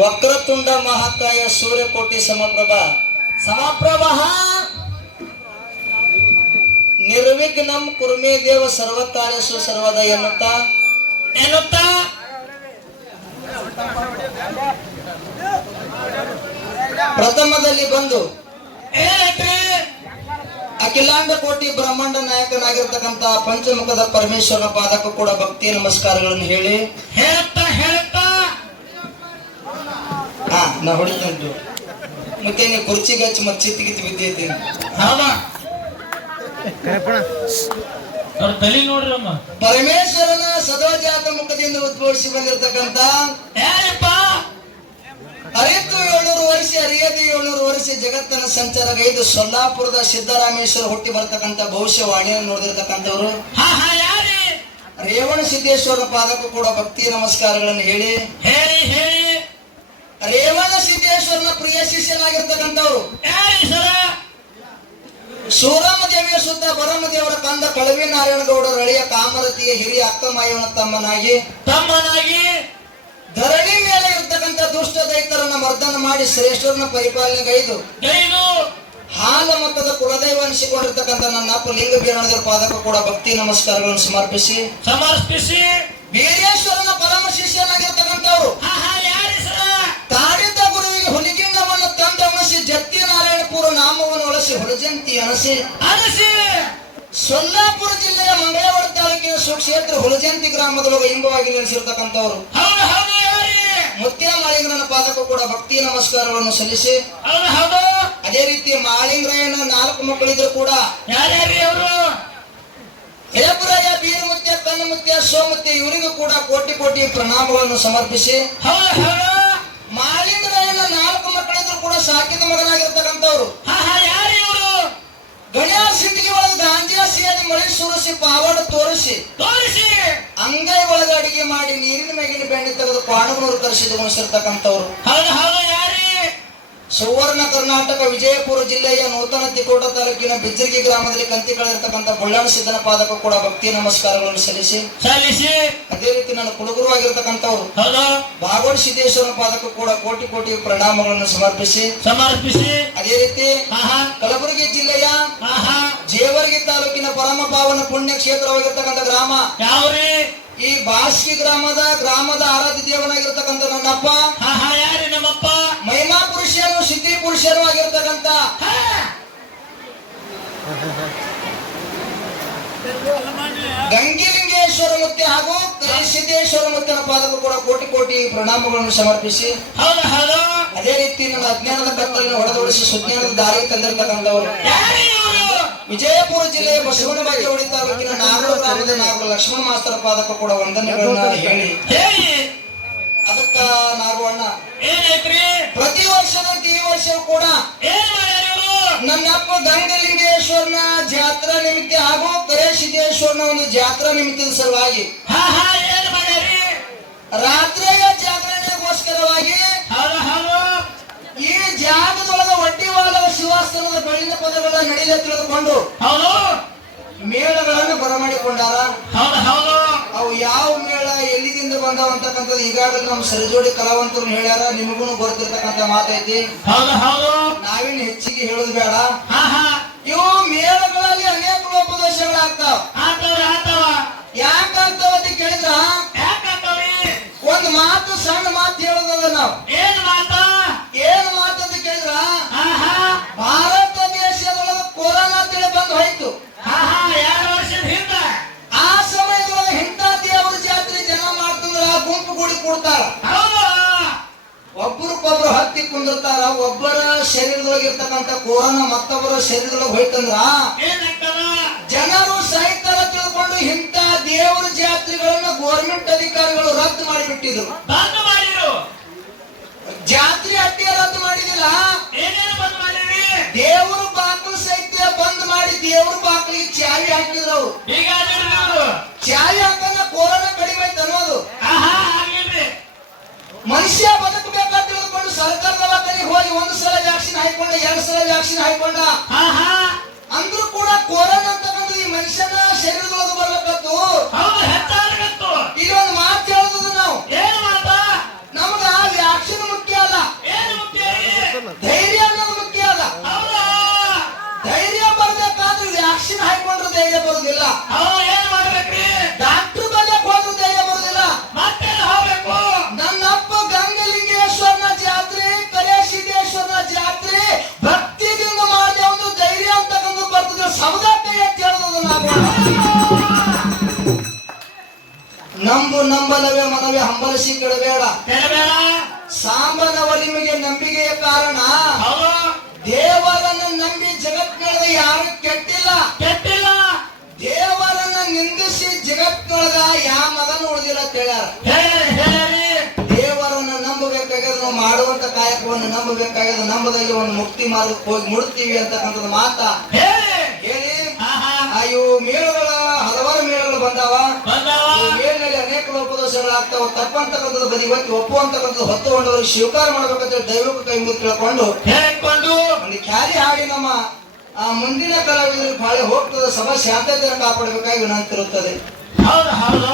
ವಕ್ರತುಂಡ ಮಹಾಕಾಯ ಸೂರ್ಯಕೋಟಿ ಸಮಪ್ರಭ. ಸಮಪ್ರಭ ನಿರ್ವಿಘ್ನಂ ಕುರ್ಮೇ ದೇವ ಸರ್ವಕಾರ್ಯಸು ಸರ್ವದ ಎನ್ನುತ್ತಾ. ಎನ್ನುತ್ತಾ? ಪ್ರಥಮದಲ್ಲಿ ಬಂದು ಅಖಿಲಾಂಡ ಕೋಟಿ ಬ್ರಹ್ಮಾಂಡ ನಾಯಕನಾಗಿರ್ತಕ್ಕಂತಹ ಪಂಚಮುಖದ ಪರಮೇಶ್ವರನ ಪಾದಕ್ಕೂ ಕೂಡ ಭಕ್ತಿ ನಮಸ್ಕಾರಗಳನ್ನು ಹೇಳಿ. ನಾ ಹೊಡಿತಂಟು ಮತ್ತೆ ನೀ ಕುರ್ಚಿಗೆ ಹಚ್ಚಿ ಮತ್ತೆ ಚಿತ್ತಿಗಿತ್ತಿ ಹೌದಾ ಅವ್ರ ತಲೆ ನೋಡ್ರಮ್ಮ ಪರಮೇಶ್ವರನ ಸದೋಜಾತ ಮುಖದಿಂದ ಉದ್ಭವಿಸಿ ಬಂದಿರತಕ್ಕಂತ ಯಾರಪ್ಪ? ಅರಿತು ಏಳ್ನೂರು ವರ್ಷ ಅರಿಯದೆ ಏಳ್ನೂರು ವರ್ಷ ಜಗತ್ತನ ಸಂಚಾರಗೈದು ಸೊಲ್ಲಾಪುರದ ಸಿದ್ದರಾಮೇಶ್ವರ ಹುಟ್ಟಿ ಬರತಕ್ಕಂತ ಭವಿಷ್ಯವಾಣಿಯನ್ನು ನೋಡಿರ್ತಕ್ಕಂಥವ್ರು ಹಾ ಹಾ ರೇವಣ ಸಿದ್ದೇಶ್ವರ ಪಾದಕ್ಕೂ ಕೂಡ ಭಕ್ತಿ ನಮಸ್ಕಾರಗಳನ್ನು ಹೇಳಿ. ಹೇಳಿ ಹೇಳಿ. ರೇವಣ ಸಿದ್ದೇಶ್ವರನ ಪ್ರಿಯ ಶಿಷ್ಯನಾಗಿರ್ತಕ್ಕಂಥವ್ರು. ಸೂರಮದೇವಿಯ ಸರ ಸೂರಮ ದೇವಿಯ ಸುತ್ತ ಬರಮದೇವರ ತಂದ ಕಂದ ಕಳವಿ ನಾರಾಯಣಗೌಡರ ಅಳಿಯ ಕಾಮರತಿಯ ಹಿರಿಯ ಅಕ್ಕ ಮಾಯವನ ತಮ್ಮನಾಗಿ ತಮ್ಮನಾಗಿ ಧರಣಿ ಮೇಲೆ ಇರ್ತಕ್ಕಂಥ ದುಷ್ಟ ದೈತರನ್ನ ಮರ್ದನ ಮಾಡಿ ಶ್ರೇಷ್ಠರನ್ನ ಪರಿಪಾಲನೆಗೈದು ಗೈದು. ಹಾಲ ಮತದ ಕುಲದೈವ ಅನಿಸಿಕೊಂಡಿರ್ತಕ್ಕಂಥ ನನ್ನ ಅಪ್ಪ ಲಿಂಗ ಬೀರಣದ ಪಾದಕ ಕೂಡ ಭಕ್ತಿ ನಮಸ್ಕಾರಗಳನ್ನು ಸಮರ್ಪಿಸಿ ಸಮರ್ಪಿಸಿ. ವೀರೇಶ್ವರನ ಪರಮ ಶಿಷ್ಯನಾಗಿರ್ತಕ್ಕಂಥವ್ರು. ಹುಲಜಂತಿ ಅರಸೆ ಅರಸಿ! ಸೊಲ್ಲಾಪುರ ಜಿಲ್ಲೆಯ ಮಂಗಳವಾಡ ತಾಲೂಕಿನ ಸುಕ್ಷೇತ್ರ ಹುಲಜಂತಿ ಗ್ರಾಮದೊಳಗೆ ಇಂಬವಾಗಿ ನೆಲೆಸಿರ್ತಕ್ಕಂಥವ್ರು. ಮುತ್ಯ ಮಾಳಿಂಗನ ಪಾದಕ್ಕೂ ಕೂಡ ಭಕ್ತಿ ನಮಸ್ಕಾರಗಳನ್ನು ಸಲ್ಲಿಸಿ ಅದೇ ರೀತಿ ಮಾಳಿಂಗರಾಯನ ನಾಲ್ಕು ಮಕ್ಕಳಿದ್ರು ಕೂಡ. ಹಿರಪುರಾಯ ಬೀರಮುತ್ಯ ಕನ್ನಮುತ್ಯ ಸೋಮುತ್ಯ ಇವರಿಗೂ ಕೂಡ ಕೋಟಿ ಕೋಟಿ ಪ್ರಣಾಮಗಳನ್ನು ಸಮರ್ಪಿಸಿ ಮಾಳಿಂಗರಾಯನ ನಾಲ್ಕು ಮಕ್ಕಳಿದ್ರು ಕೂಡ ಸಾಕಿದ ಮಗನಾಗಿರ್ತಕ್ಕಂಥವ್ರು. ಹಾ ಸಿಟ್ಟಿಗೆ ಒಳಗೆ ಗಾಂಜಾ ಸೇರಿ ಮಳೆ ಸುರಿಸಿ ಪಾವಾಡ ತೋರಿಸಿ. ತೋರಿಸಿ! ಅಂಗೈ ಒಳಗೆ ಅಡಿಗೆ ಮಾಡಿ ನೀರಿನ ಮೇಗಿನ ಬೆಣ್ಣೆ ತೆಗೆದು ಕಾಣಗನೂರು ತರಿಸಿದ ಉಣಿಸಿರ್ತಕ್ಕಂಥವ್ರು ಹೌದು ಹೌದು ಸುವರ್ಣ ಕರ್ನಾಟಕ ವಿಜಯಪುರ ಜಿಲ್ಲೆಯ ನೂತನ ತಿಕೋಟ ತಾಲೂಕಿನ ಬಿಜ್ಜರ್ಗಿ ಗ್ರಾಮದಲ್ಲಿ ಕಂತಿ ಕಳೆದಿರ್ತಕ್ಕಂಥ ಬಳ್ಳಾಳ ಸಿದ್ದನ ಪಾದಕ ಕೂಡ ಭಕ್ತಿ ನಮಸ್ಕಾರಗಳನ್ನು ಸಲ್ಲಿಸಿ ಸಲ್ಲಿಸಿ. ಅದೇ ರೀತಿ ನನ್ನ ಕುಲಗುರು ಆಗಿರ್ತಕ್ಕಂಥವ್ರು. ಭಾಗವತ್ ಬಾಗೋಡ್ ಸಿದ್ದೇಶ್ವರನ ಪಾದಕ ಕೂಡ ಕೋಟಿ ಕೋಟಿ ಪ್ರಣಾಮಗಳನ್ನು ಸಮರ್ಪಿಸಿ ಸಮರ್ಪಿಸಿ. ಅದೇ ರೀತಿ ಕಲಬುರಗಿ ಜಿಲ್ಲೆಯ ಜೇವರ್ಗಿ ತಾಲೂಕಿನ ಪರಮ ಪಾವನ ಪುಣ್ಯ ಕ್ಷೇತ್ರವಾಗಿರ್ತಕ್ಕಂಥ ಗ್ರಾಮ. ಈ ಬಾಸ್ಕಿ ಗ್ರಾಮದ ಗ್ರಾಮದ ಆರಾಧ್ಯ ದೇವನಾಗಿರ್ತಕ್ಕಂಥ ನನ್ನಪ್ಪ ಹಾ ಹಾ ಯಾರಿ ನಮ್ಮಪ್ಪ ಮಹಿಮಾ ಪುರುಷರು ಸಿದ್ಧಿ ಪುರುಷರು ಆಗಿರ್ತಕ್ಕಂಥ ಹಾ. ಗಂಗಿಲಿಂಗೇಶ್ವರ ಮುತ್ತೆ ಹಾಗೂ ಸಿದ್ದೇಶ್ವರ ಮುತ್ತನ ಪಾದಕ್ಕೂ ಕೂಡ ಕೋಟಿ ಕೋಟಿ ಪ್ರಣಾಮಗಳನ್ನು ಸಮರ್ಪಿಸಿ ಅದೇ ರೀತಿ ನನ್ನ ಅಜ್ಞಾನದ ಕತ್ತಲನ್ನು ಹೊಡೆದೊಡಿಸಿ ಸುಜ್ಞಾನದ ದಾರಿ ತಂದಿರತಕ್ಕಂಥವರು. ವಿಜಯಪುರ ಜಿಲ್ಲೆಯ ಬಸವನ ಬಾಗೇವಾಡಿ ತಾಲೂಕಿನ ನಾಗರ ಗ್ರಾಮದ ನಾಗರ ಲಕ್ಷ್ಮಣ ಮಾಸ್ತರ ಪಾದಕ ಕೂಡ ವಂದನೆಗಳನ್ನ ಹೇಳಿ. ಅದಕ್ಕ ನಾಗವಣ್ಣ. ಪ್ರತಿ ವರ್ಷದಂತೆ ಈ ವರ್ಷವೂ ಕೂಡ ನನ್ನಪ್ಪ ಮಾಡ್ಯಾರ ಗಂಗಲಿಂಗೇಶ್ವರನ ಜಾತ್ರಾ ನಿಮಿತ್ತ ಹಾಗೂ ಕರೇಶಿದೇಶ್ವರನ ಒಂದು ಜಾತ್ರಾ ನಿಮಿತ್ತದ ಸಲುವಾಗಿ ಹಾ ಹಾ ಏನ್ ಮಾಡ್ಯಾರಿ? ರಾತ್ರಿಯ ಜಾಗರಣೆಗೋಸ್ಕರವಾಗಿ ಈ ಜಾಗದೊಳಗ ಒಳಗ ಶಿವಾಸ್ತನದ ಬಳಿನ ಪದಗಳ ನಡೆಯಲು ತಿಳಿದುಕೊಂಡು ಹೌದು. ಮೇಳಗಳನ್ನು ಬರಮಾಡಿಕೊಂಡಾರ. ಹೌದು ಹೌದು. ಅವು ಯಾವ ಮೇಳ ಎಲ್ಲಿದಿಂದ ಬಂದಾವ ಅಂತಕ್ಕಂಥದ್ದು ಈಗಾಗಲೇ ನಮ್ಮ ಸರಿಜೋಡಿ ಕಲಾವಂತರು ಹೇಳ್ಯಾರ ನಿಮಗೂ ಗೊತ್ತಿರ್ತಕ್ಕಂಥ ಮಾತೈತಿ. ಹೌದು ಹೌದು. ನಾವೇನು ಹೆಚ್ಚಿಗೆ ಹೇಳೋದು ಬೇಡ. ಹಾ ಹಾ ಇವು ಮೇಳಗಳಲ್ಲಿ ಅನೇಕ ಒಬ್ರಿಗೊಬ್ರು ಹತ್ತಿ ಕುಂದಿರ್ತಾರ ಒಬ್ಬರ ಶರೀರದೊಳಗೆ ಇರ್ತಕ್ಕಂಥ ಕೊರೋನಾ ಮತ್ತೊಬ್ಬರ ಶರೀರದೊಳಗೆ ಹೋಯ್ತಂದ್ರ? ಜನರು ಸಹಿತರ ತಿಳ್ಕೊಂಡು ಇಂಥ ದೇವರ ಜಾತ್ರೆಗಳನ್ನ ಗೋರ್ಮೆಂಟ್ ಅಧಿಕಾರಿಗಳು ರದ್ದು ಮಾಡಿಬಿಟ್ಟಿದ್ರು. ಜಾತ್ರೆ ಅಡ್ಡಿ ರದ್ದು ಮಾಡಿದಿಲ್ಲ. ದೇವರು ಬಾಕಲು ಬಾಗಿಲು ಸಹಿತ ಬಂದ್ ಮಾಡಿ ದೇವ್ರ ಬಾಗಿಲಿಗೆ ಚಾರಿ ಹಾಕಿದ್ರು ಸಾಯ್ಕೊಂಡ. ಅಂದ್ರೂ ಕೂಡ ಕೋರೋನಾ ಅಂತಕ್ಕಂಥ ಈ ಮನುಷ್ಯನ ಶರೀರದೊಳಗೆ ಬರ್ಲಕ್ಕತ್ತು ಇದೊಂದು ಮಾತು ಹೇಳೋದು ನಾವು. ಏನು ಮಾತ? ನಮಗ ವ್ಯಾಕ್ಸಿನ್ ಮುಖ್ಯ ಅಲ್ಲ. ಏನು ಮುಖ್ಯ ಧೈರ್ಯ ಅನ್ನೋದು ಮುಖ್ಯ ಅಲ್ಲ. ಧೈರ್ಯ ಬರ್ಬೇಕಾದ್ರೂ ವ್ಯಾಕ್ಸಿನ್ ಹಾಕೊಂಡ್ರೆ ಧೈರ್ಯ ಬರುದಿಲ್ಲ. ಏನು ಮಾಡ್ಬೇಕ್ರಿ? ನಂಬು ನಂಬಲವೇ ಮನವೇ ಹಂಬಲಿಸಿ ಕೆಡಬೇಡ ಬೇಡ. ಸಾಂಬನ ಒಲಿಮೆಗೆ ನಂಬಿಕೆಯ ಕಾರಣ. ದೇವರನ್ನು ದೇವರನ್ನ ನಂಬಿ ಜಗತ್ತಿನೊಳಗೆ ಯಾರು ಕೆಟ್ಟಿಲ್ಲ. ಕೆಟ್ಟಿಲ್ಲ. ದೇವರನ್ನ ನಿಂದಿಸಿ ಜಗತ್ತಿನೊಳಗ ಯಾವ ಮಗನ ಉಳಿದಿಲ್ಲ ಅಂತ ಹೇಳ್ಯಾರ. ಹೇಳಿ ಹೇಳಿ. ದೇವರನ್ನ ನಂಬಬೇಕಾಗಿದೆ ನಾವು ಮಾಡುವಂತ ಕಾಯಕವನ್ನು ನಂಬಬೇಕಾಗಿದ್ರೆ ನಂಬದಲ್ಲಿ ಒಂದು ಮುಕ್ತಿ ಮಾರ್ಗಕ್ಕೆ ಹೋಗಿ ಮುಡ್ತೀವಿ ಅಂತಕ್ಕಂಥದ್ದು ಮಾತ. ಹೇಳಿ. ಅಯ್ಯೋ ಮೇಳುಗಳು ಬಂದಾವ? ಏನಲ್ಲಿ ಅನೇಕ ಲೋಪದೋಷಗಳಾಗ್ತಾವ ತಪ್ಪಂತಕ್ಕಂಥದ್ದು ಬದಿ ಒತ್ತಿ ಒಪ್ಪುವಂತಕ್ಕಂಥದ್ದು ಹೊತ್ತುಕೊಂಡವರು ಸ್ವೀಕಾರ ಮಾಡ್ಬೇಕಂತ ದೈವಕ್ಕೆ ಕೈ ಮುಗಿದು ತಿಳ್ಕೊಂಡು ಹೇಳ್ಕೊಂಡು ಒಂದು ಖ್ಯಾಲಿ ಹಾಡಿ ನಮ್ಮ ಆ ಮುಂದಿನ ಕಲಾವಿದರು ಬಾಳೆ ಹೋಗ್ತದೆ ಸಭಾ ಶಾಂತತೆಯನ್ನು ಕಾಪಾಡಬೇಕಾಗಿ ವಿನಂತಿರುತ್ತದೆ. ಹೌದು ಹೌದು.